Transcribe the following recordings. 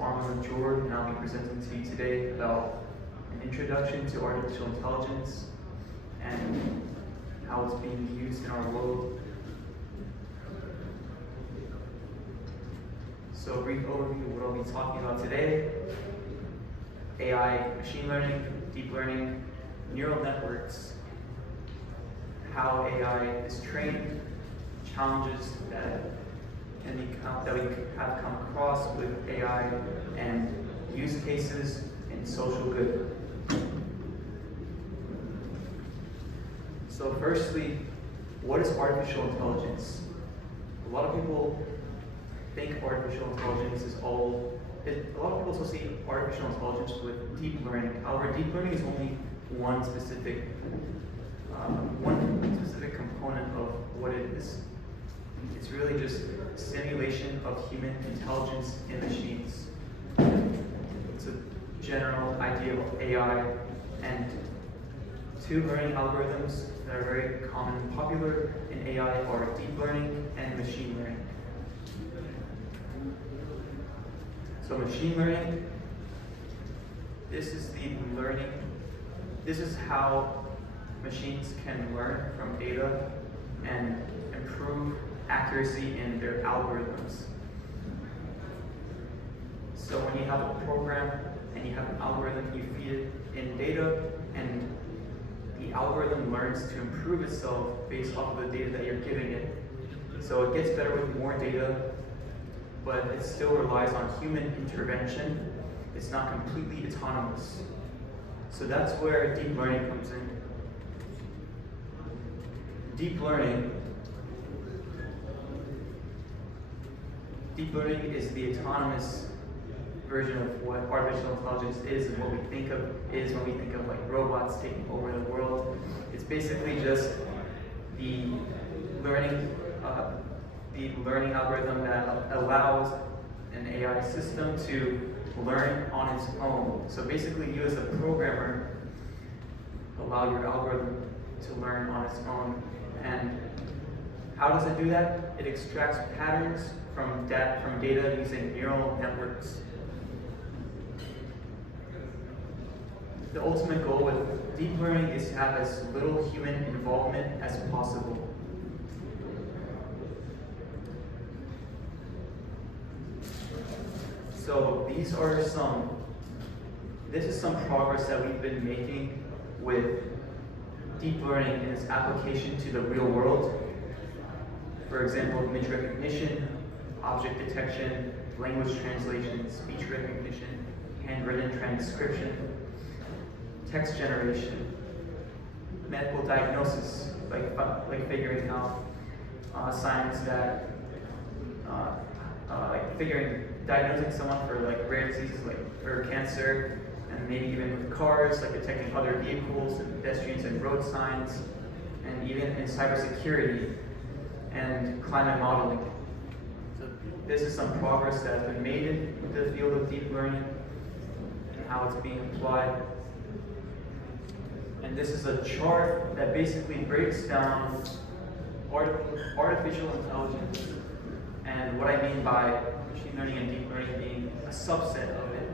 Armand Jordan, and I'll be presenting to you today about an introduction to artificial intelligence and how it's being used in our world. So a brief overview of what I'll be talking about today: AI, machine learning, deep learning, neural networks, how AI is trained, challenges that we have come across with AI, and use cases in social good. So firstly, what is artificial intelligence? A lot of people think artificial intelligence is a lot of people associate artificial intelligence with deep learning. However, deep learning is only one specific component of what it is. It's really just simulation of human intelligence in machines. It's a general idea of AI, and two learning algorithms that are very common and popular in AI are deep learning and machine learning. So machine learning, this is how machines can learn from data and improve accuracy in their algorithms. So when you have a program and you have an algorithm, you feed it in data, and the algorithm learns to improve itself based off of the data that you're giving it. So it gets better with more data, but it still relies on human intervention. It's not completely autonomous. So that's where deep learning comes in. Deep learning is the autonomous version of what artificial intelligence is, and what we think of is when we think of like robots taking over the world. It's basically just the learning algorithm that allows an AI system to learn on its own. So basically, you as a programmer allow your algorithm to learn on its own. And how does it do that? It extracts patterns from data using neural networks. The ultimate goal with deep learning is to have as little human involvement as possible. So this is some progress that we've been making with deep learning in its application to the real world. For example, image recognition, object detection, language translation, speech recognition, handwritten transcription, text generation, medical diagnosis, like figuring out signs that, diagnosing someone for like rare diseases or cancer, and maybe even with cars, like detecting other vehicles and pedestrians and road signs, and even in cybersecurity and climate modeling. So this is some progress that has been made in the field of deep learning and how it's being applied. And this is a chart that basically breaks down artificial intelligence and what I mean by machine learning and deep learning being a subset of it.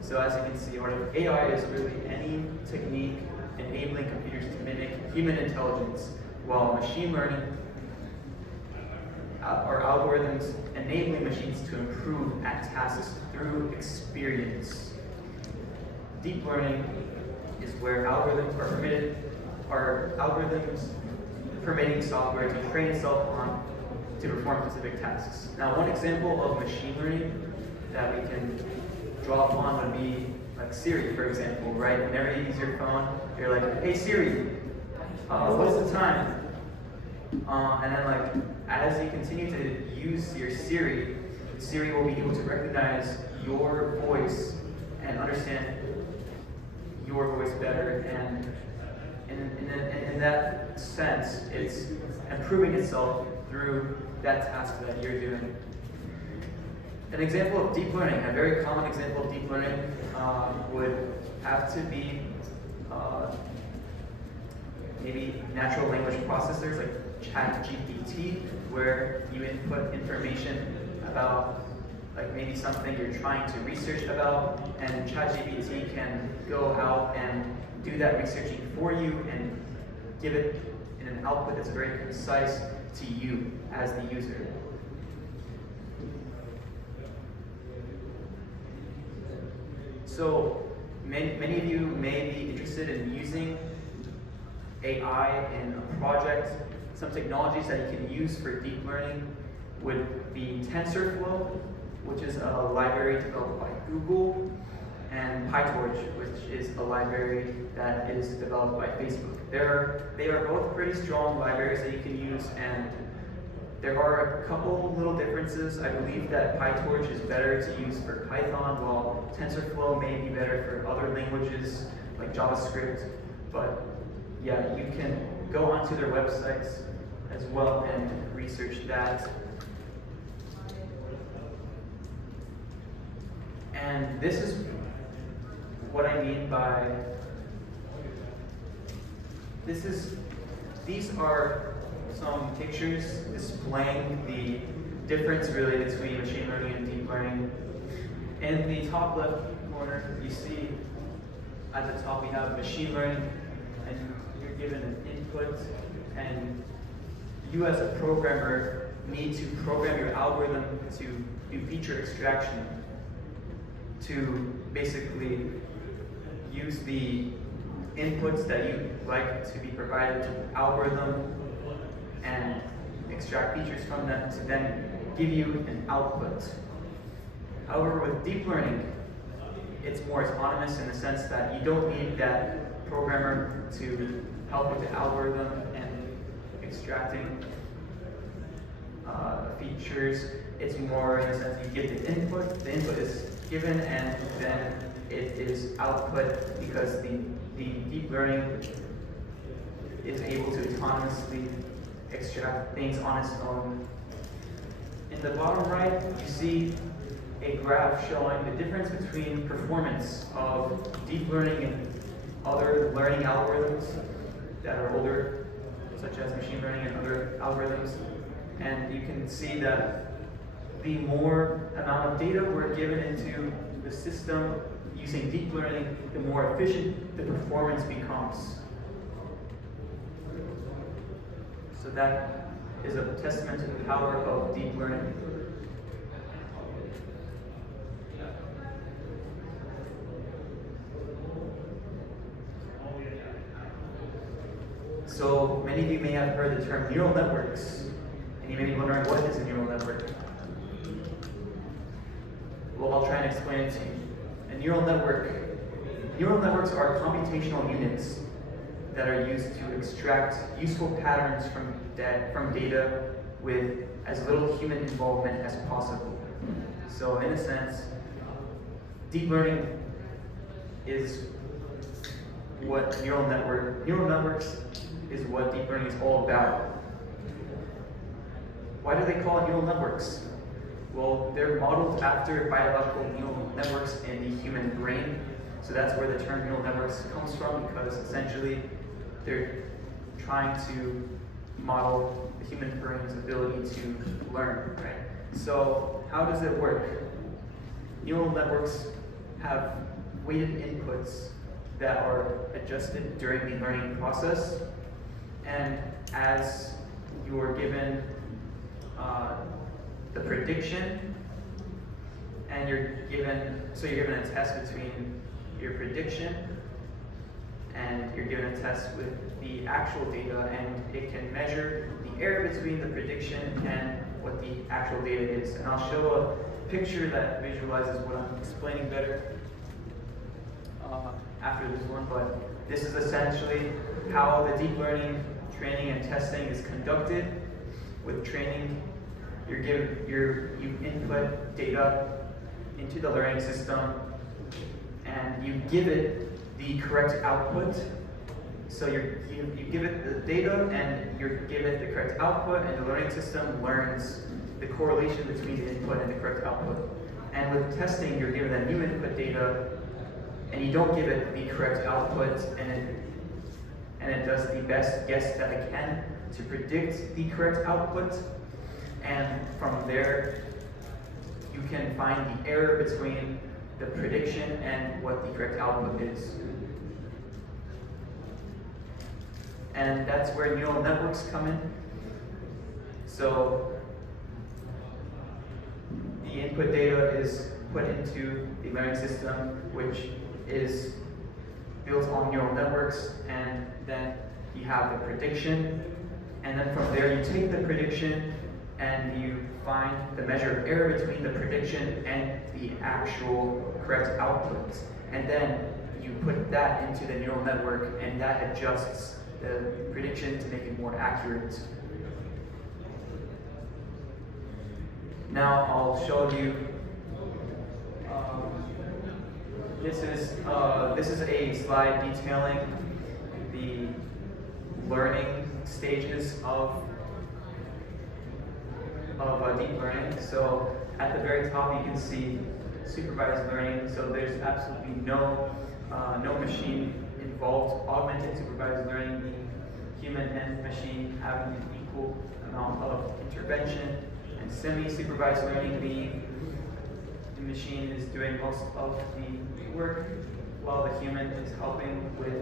So as you can see, AI is really any technique enabling computers to mimic human intelligence, while machine learning are algorithms enabling machines to improve at tasks through experience. Deep learning is where algorithms permitting software to train itself on to perform specific tasks. Now, one example of machine learning that we can draw upon would be like Siri, for example, right? Whenever you use your phone, you're like, hey Siri, what's the time? And then as you continue to use your Siri, Siri will be able to recognize your voice and understand your voice better, and in that sense, it's improving itself through that task that you're doing. An example of deep learning, a very common example of deep learning would have to be maybe natural language processors like ChatGPT, where you input information about like maybe something you're trying to research about, and ChatGPT can go out and do that researching for you and give it in an output that's very concise to you as the user. So many of you may be interested in using AI in a project. Some technologies that you can use for deep learning would be TensorFlow, which is a library developed by Google, and PyTorch, which is a library that is developed by Facebook. They are both pretty strong libraries that you can use, and there are a couple little differences. I believe that PyTorch is better to use for Python, while TensorFlow may be better for other languages like JavaScript. But yeah, you can go onto their websites as well and research that. And this is what I mean by these are some pictures displaying the difference really between machine learning and deep learning. In the top left corner, you see at the top we have machine learning, and you're given an input, and you as a programmer need to program your algorithm to do feature extraction, to basically use the inputs that you like to be provided to the algorithm and extract features from them to then give you an output. However, with deep learning, it's more autonomous in the sense that you don't need that programmer to help with the algorithm and extracting features. It's more in the sense you give the input is given, and then it is output because the deep learning is able to autonomously extract things on its own. In the bottom right, you see a graph showing the difference between performance of deep learning and other learning algorithms that are older, such as machine learning and other algorithms. And you can see that the more amount of data we're given into the system using deep learning, the more efficient the performance becomes. So that is a testament to the power of deep learning. So many of you may have heard the term neural networks, and you may be wondering, what is a neural network? Well, I'll try and explain it to you. Neural networks are computational units that are used to extract useful patterns from data with as little human involvement as possible. So in a sense, deep learning is what neural networks is what deep learning is all about. Why do they call it neural networks? Well, they're modeled after biological neural networks in the human brain. So that's where the term neural networks comes from, because essentially they're trying to model the human brain's ability to learn, right? So how does it work? Neural networks have weighted inputs that are adjusted during the learning process. And as you are given the prediction, and you're given a test between your prediction, and you're given a test with the actual data, and it can measure the error between the prediction and what the actual data is. And I'll show a picture that visualizes what I'm explaining better after this one, but this is essentially how the deep learning training and testing is conducted. With training, you input data into the learning system, and you give it the correct output. So you give it the data, and you give it the correct output, and the learning system learns the correlation between the input and the correct output. And with testing, you're given that new input data, and you don't give it the correct output, and it does the best guess that it can to predict the correct output. And from there, you can find the error between the prediction and what the correct output is. And that's where neural networks come in. So the input data is put into the learning system, which is built on neural networks, and then you have the prediction, and then from there you take the prediction and you find the measure of error between the prediction and the actual correct output, and then you put that into the neural network, and that adjusts the prediction to make it more accurate. Now I'll show you. This is a slide detailing the learning stages of deep learning. So at the very top you can see supervised learning. So there's absolutely no machine involved. Augmented supervised learning, meaning human and machine having an equal amount of intervention, and semi-supervised learning being the machine is doing most of the work while the human is helping with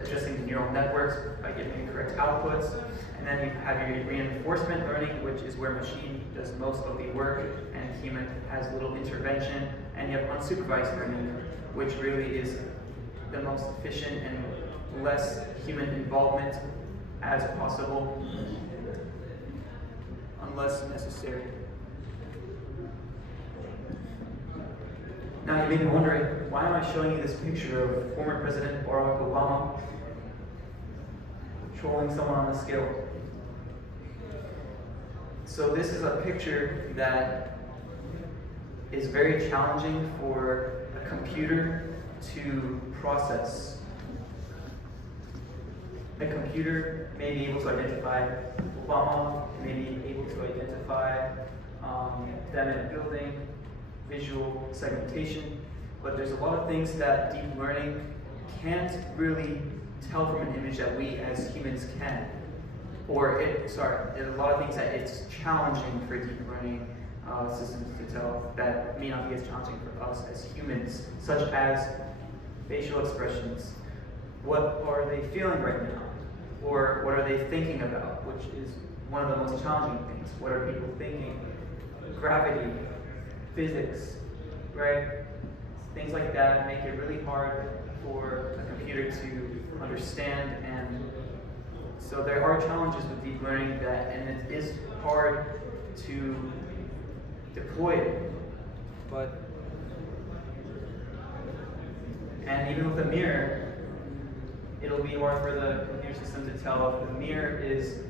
adjusting the neural networks by giving the correct outputs. And then you have your reinforcement learning, which is where machine does most of the work and human has little intervention. And you have unsupervised learning, which really is the most efficient and less human involvement as possible, unless necessary. Now you may be wondering, why am I showing you this picture of former President Barack Obama trolling someone on the scale? So this is a picture that is very challenging for a computer to process. A computer may be able to identify Obama, may be able to identify them in a building, visual segmentation, but there's a lot of things that deep learning can't really tell from an image that we as humans can. There's a lot of things that it's challenging for deep learning systems to tell that may not be as challenging for us as humans, such as facial expressions. What are they feeling right now? Or what are they thinking about, which is one of the most challenging things. What are people thinking? Gravity, physics, right? Things like that make it really hard for a computer to understand, and so there are challenges with deep learning and it is hard to deploy it. And even with a mirror, it'll be hard for the computer system to tell if the mirror is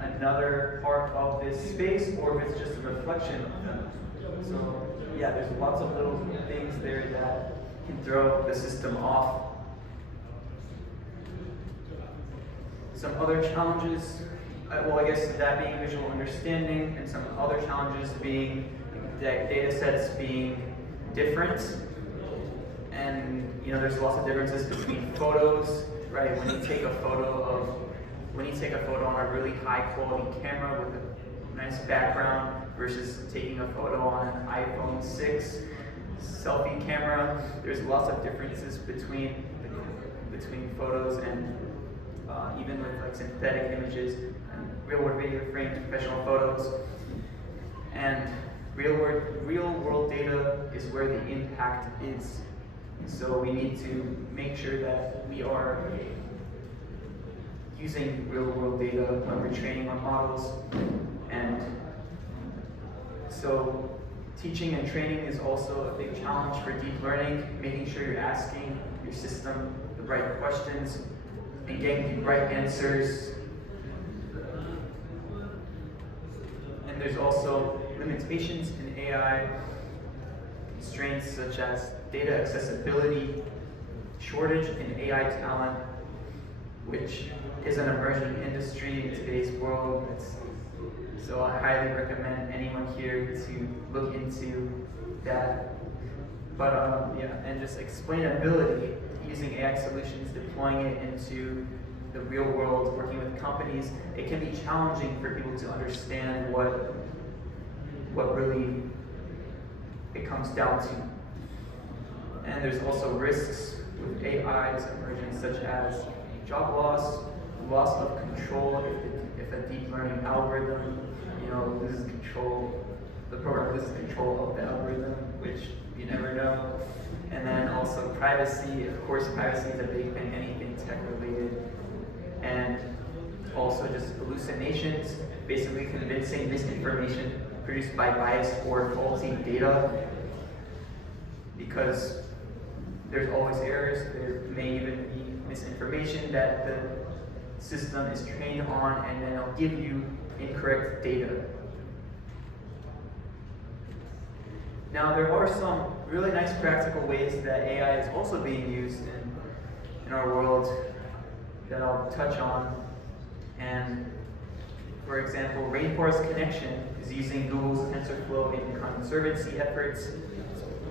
another part of this space or if it's just a reflection of them. So yeah, there's lots of little things there that can throw the system off. Some other challenges, I guess that being visual understanding, and some other challenges being data sets being different. And there's lots of differences between photos, right? When you take a photo on a really high quality camera with a nice background versus taking a photo on an iPhone 6 selfie camera, there's lots of differences between photos and even with like synthetic images and real-world video frames, professional photos. And real-world data is where the impact is. So we need to make sure that we are using real-world data when we're training our models. And so teaching and training is also a big challenge for deep learning, making sure you're asking your system the right questions and getting the right answers. And there's also limitations in AI, constraints such as data accessibility, shortage in AI talent, which is an emerging industry in today's world. So I highly recommend anyone here to look into that. But and just explainability, using AI solutions, deploying it into the real world, working with companies, it can be challenging for people to understand what really it comes down to. And there's also risks with AI's emergence, such as job loss of control if a deep learning algorithm, loses control, the program loses control of the algorithm, which you never know. And then also privacy. Of course, privacy is a big thing, anything tech related. And also just hallucinations, basically convincing misinformation produced by biased or faulty data, because there's always errors. There may even be misinformation that the system is trained on, and then it'll give you incorrect data. Now, there are some really nice practical ways that AI is also being used in our world that I'll touch on. And for example, Rainforest Connection is using Google's TensorFlow in conservancy efforts,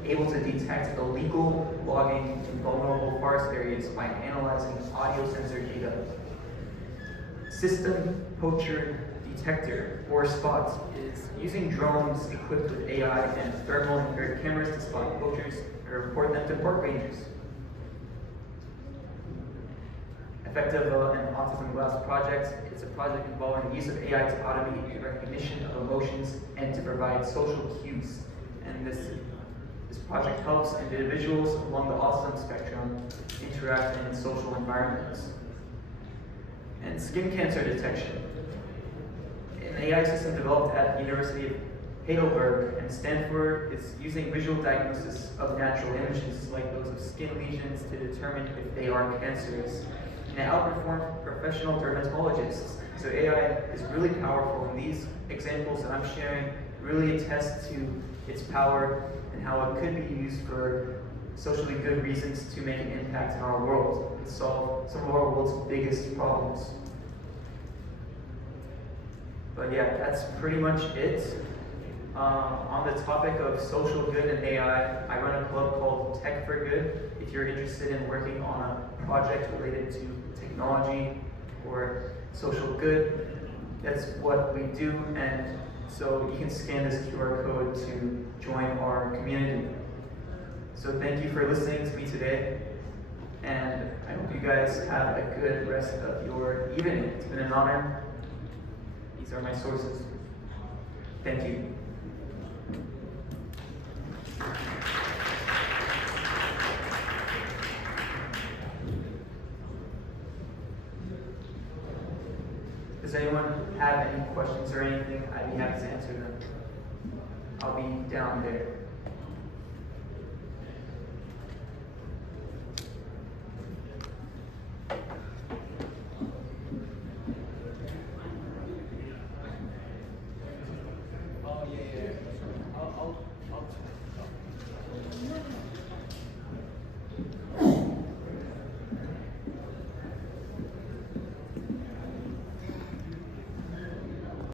able to detect illegal logging in vulnerable forest areas by analyzing audio sensor data. System Poacher Detector, or SPOT, is using drones equipped with AI and thermal infrared cameras to spot poachers and report them to park rangers. Effective and Autism Glass Project is a project involving the use of AI to automate the recognition of emotions and to provide social cues. And this project helps individuals along the autism spectrum interact in social environments. And skin cancer detection. An AI system developed at the University of Heidelberg and Stanford is using visual diagnosis of natural images like those of skin lesions to determine if they are cancerous. And it outperformed professional dermatologists. So AI is really powerful, and these examples that I'm sharing really attest to its power and how it could be used for socially good reasons to make an impact in our world and solve some of our world's biggest problems. But yeah, that's pretty much it. On the topic of social good and AI, I run a club called Tech for Good. If you're interested in working on a project related to technology or social good, that's what we do. And so you can scan this QR code to join our community. So thank you for listening to me today, and I hope you guys have a good rest of your evening. It's been an honor. These are my sources. Thank you. Does anyone have any questions or anything? I'd be happy to answer them. I'll be down there.